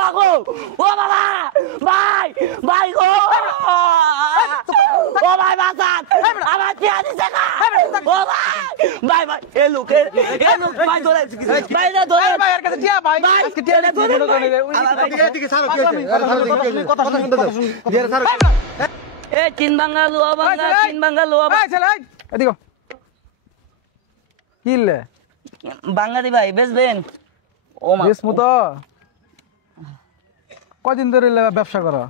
বাবা গো ও বাবা ভাই ভাই গো ও ভাই বাসাত আমার টিয়া দিছে না ও ভাই ভাই এ লোক ভাই ধরে ভাই না ধরে ভাই এর কাছে টিয়া ভাই আজকে টিয়া দিতে মনে করে এদিকে ছাড়ো কি হইছে কথা শুনতে দাও দিয়ে ছাড়ো এ তিন বাঙ্গালু ও বাঙ্গা তিন বাঙ্গালু ও এই ছেলে এদিকে কিলে বাঙ্গালি ভাই বেচবেন ও মা বেশ মতো কদিন ধরে ব্যবসা করো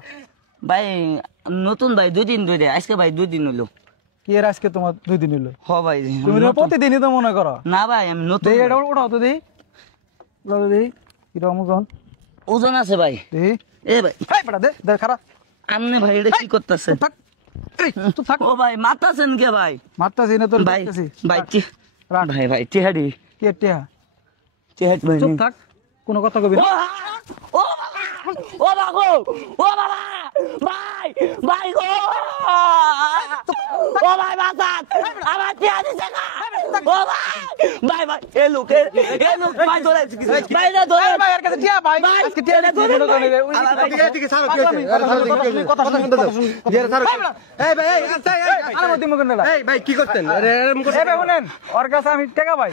ভাই নতুন ভাই 2 দিন ধরে আজকে ভাই 2 দিন হলো কি এর আজকে তোমার 2 দিন হলো হ ভাই তুমি প্রতিদিনই তো মনে করো না ভাই আমি নতুন দেই এটা ওঠাও তো দেই দাও দেই কিরকম ওজন ওজন আছে ভাই দেই এ ভাই এই বড়া দে দে খারাপ আমনে ভাই এটা কি করতেছে থাক এই তুই থাক ও ভাই মারতাছেন কে ভাই মারতাছি না তোর ভাই দেখতেছি ভাই রান ভাই ভাই টিহাডি কে টিয়া টিহাড ভাই চুপ থাক কোনো কথা কবি না ও বাবা ও বাবা গো ও বাবা ভাই ভাই গো ও ভাই বাসাত আমার টিয়া দিছে না ও ভাই ভাই এ লোক ভাই ধরে ভাই না ধরে ভাই এর কাছে টিয়া ভাই আজকে টিয়া দিতে মনে করে এদিকে ছাড়ো কি হইছে কথা শুনতে দাও দিয়ে ছাড়ো এই ভাই এই আর মধ্যে মুখ না এই ভাই কি করতেন আরে এরকম এই ভাই শুনেন ওর কাছে আমি টাকা ভাই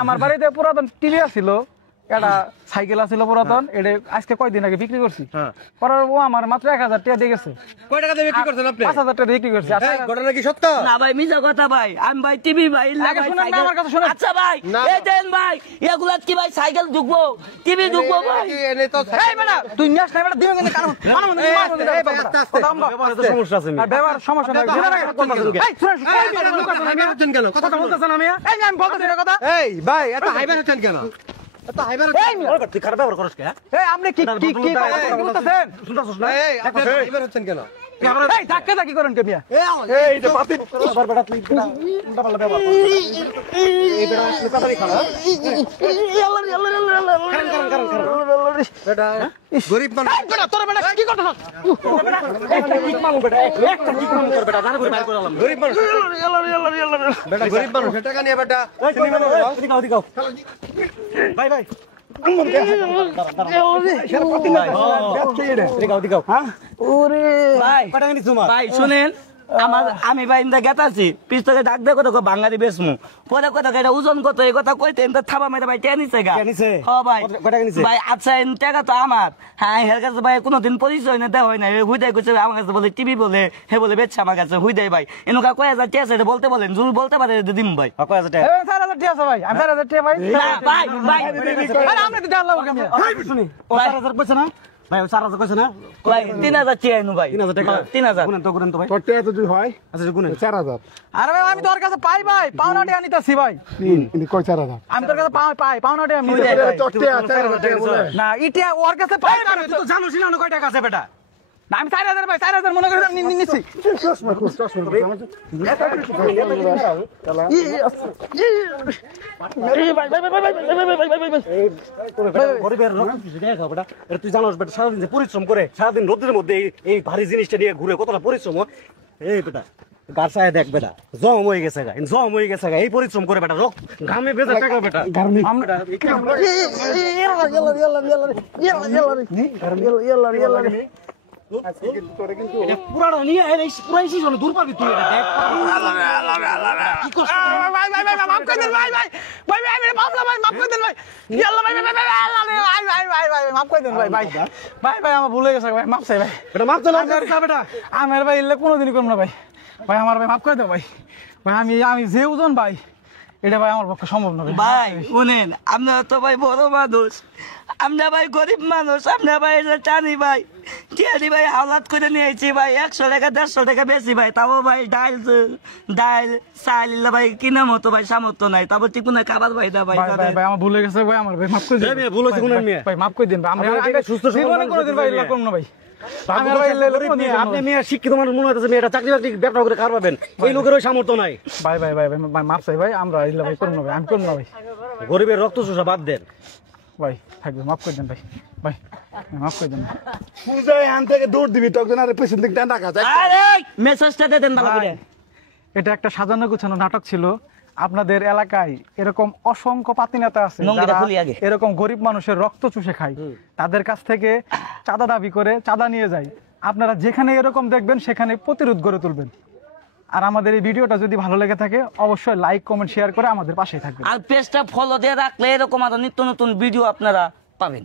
আমার বাড়িতে পুরাতন টিভি আছিল একটা সাইকেল আছিল পুরাতন এটা আজকে কয়দিন আগে বিক্রি করছি পরে ও আমার মাত্র 1000 টাকা দিয়ে গেছে কয় টাকা দিয়ে বিক্রি করছেন আপনি 5000 টাকা বিক্রি করছি এই ঘটনা কি সত্য না ভাই মিছা কথা ভাই আমি ভাই টিভি ভাই আগে শুনেন না আমার কথা শুনেন আচ্ছা ভাই এই দেন ভাই এগুলা কি ভাই সাইকেল ঢুকবো টিভি ঢুকবো ভাই এনে তো এই বেটা তুই নিয়াস না বেটা দিও না কারণ এই ভাই আস্তে আস্তে ব্যবহারে তো সমস্যা আছে আর ব্যবহার সমস্যা নাই এই শুনেন কেন কথা বলতেছেন আমি এই আমি বলতেছি না কথা এই ভাই এত হাইবার হচ্ছেন কেন এত হাইবার তুই খারাপ ব্যবহার করছ কে এই আপনি কি কি কি কথা বলতেছেন শুনতাছস না এই আপনি হাইবার হচ্ছেন কেন এই ধাক্কা ধাক্কি করেন কে মিয়া এই যে পাপি আবার বেটা তুই উল্টা পাল্টা ব্যবহার এই বেটা আসলে কথাই খারাপ বেটা গরিব মানুষ বেটা তোর বেটা কি করতেছ একটা কিক মারু বেটা একটা কিক মারু তোর বেটা জানা করে বাইর করে আলাম গরিব মানুষ বেটা গরিব মানুষ টাকা নিয়ে বেটা সিনেমা দিখাও দিখাও ভাই ভাই ভাই শুনেন আমার আমি ভাই ইন্দা গেতাছি পিস্তকে ডাক দেখো দেখো বাঙালি বেসমু পরে কথা এটা ওজন কত এই কথা কইতে ইন্দা থাবা মেরে ভাই টেনিছে গা হ ভাই ভাই আচ্ছা ইন টাকা তো আমার হ্যাঁ হের কাছে ভাই কোনোদিন পরিচয় না দেওয়া হয় না হুইদাই কইছে আমার কাছে বলে টিভি বলে হে বলে বেচছে আমার কাছে হুইদাই ভাই এনুকা কয় হাজার টিয়া আছে বলতে বলেন যদি বলতে পারে দিম ভাই কয় হাজার টাকা 4000 টাকা আছে ভাই আমি 4000 টাকা ভাই না ভাই ভাই আরে আপনি তো ডাল লাগা মিয়া শুনি 4000 পয়সা না ভাই 4000 কইছ না ভাই 3000 টিয়া এনু ভাই 3000 টাকা 3000 গুনেন তো ভাই তোর টাকা তো যদি হয় আচ্ছা গুনেন 4000 আরে ভাই আমি তোর কাছে পাই ভাই পাওনা টাকা নিতাছি ভাই কিন্তু কয় 4000 আমি তোর কাছে পাই পাওনা টাকা আমি তোর টাকা 4000 বলে না ইটা ওর কাছে পাই তুই তো জানোস না কয় টাকা আছে বেটা না আমি 4000 ভাই 4000 মনে করে নিছি গরিবের লোক দেখা বেটা তুই জানোস বেটা সারাদিন যে পরিশ্রম করে সারাদিন রোদের মধ্যে এই ভারী জিনিসটা নিয়ে ঘুরে কতটা পরিশ্রম এই বেটা গাছায় দেখ বেটা জম হয়ে গেছে এই পরিশ্রম করে বেটা রোগ ঘামে বেজা টাকা বেটা পুরাটা নিয়ে পুরাই সিজন দূর পাবি তুই কি কষ্ট ভাই ভাই ভাই মাফ করে দেন ভাই ভাই ভাই ভাই আমি মাফ না ভাই মাফ করে দেন ভাই ইয়াল্লা ভাই ভাই ভাই আল্লাহ রে ভাই ভাই ভাই ভাই মাফ করে দেন ভাই ভাই ভাই ভাই আমার ভুলে গেছে ভাই মাফ চাই ভাই বেটা মাপ চালা বেটা আমার ভাই ইল্লে কোনোদিনই করব না ভাই ভাই আমার ভাই মাফ করে দাও ভাই ভাই আমি যে ওজন ভাই এটা ভাই আমার পক্ষে সম্ভব না ভাই শুনেন আমরা তো ভাই বড় মানুষ আমরা ভাই গরিব মানুষ আমরা ভাই টানি ভাই টিয়ারি ভাই হাওলাত করে নিয়েছি ভাই 100 টাকা 150 টাকা বেশি ভাই তাও ভাই ডাল চাল ভাই কিনা মতো ভাই সামর্থ্য নাই তারপর ঠিক না খাবার ভাই দা ভাই ভাই আমার ভুলে গেছে ভাই আমার ভাই মাফ করে দিন ভুল হয়েছে কোন মেয়ে ভাই মাফ করে দিন আমরা সুস্থ জীবনে কোনোদিন ভাই ইল্লা করব না ভাই আপনি মেয়ে শিক্ষিত মানুষ মনে হইতেছে মেয়েটা চাকরি বাকরি ব্যবসা করে খার পাবেন এই লোকের ওই সামর্থ্য নাই ভাই ভাই ভাই ভাই মাফ চাই ভাই আমরা ইল্লা ভাই করব না ভাই আমি করব না ভাই গরিবের রক্ত চোষা বাদ দেন ভাই থাকবে মাফ করে দেন ভাই ভাই মাফ করে দেন পূজায় আন থেকে দৌড় দিবি তখন আর পেছন দিক টাকা যায় আরে মেসেজটা দে দেন ভালো করে এটা একটা সাজানো গোছানো নাটক ছিল আপনাদের এলাকায় এরকম অসংখ্য পাতি নেতা আছে নঙ্গিটা যারা খুলি আগে। এরকম গরিব মানুষের রক্ত চুষে খায়, তাদের কাছ থেকে চাঁদা দাবি করে চাঁদা নিয়ে যায়। আপনারা যেখানে এরকম দেখবেন সেখানে প্রতিরোধ গড়ে তুলবেন। আর আমাদের এই ভিডিওটা যদি ভালো লেগে থাকে অবশ্যই লাইক কমেন্ট শেয়ার করে আমাদের পাশেই থাকবেন। আর পেজটা ফলো দিয়ে রাখলে এরকম আরো নিত্য নতুন ভিডিও আপনারা পাবেন।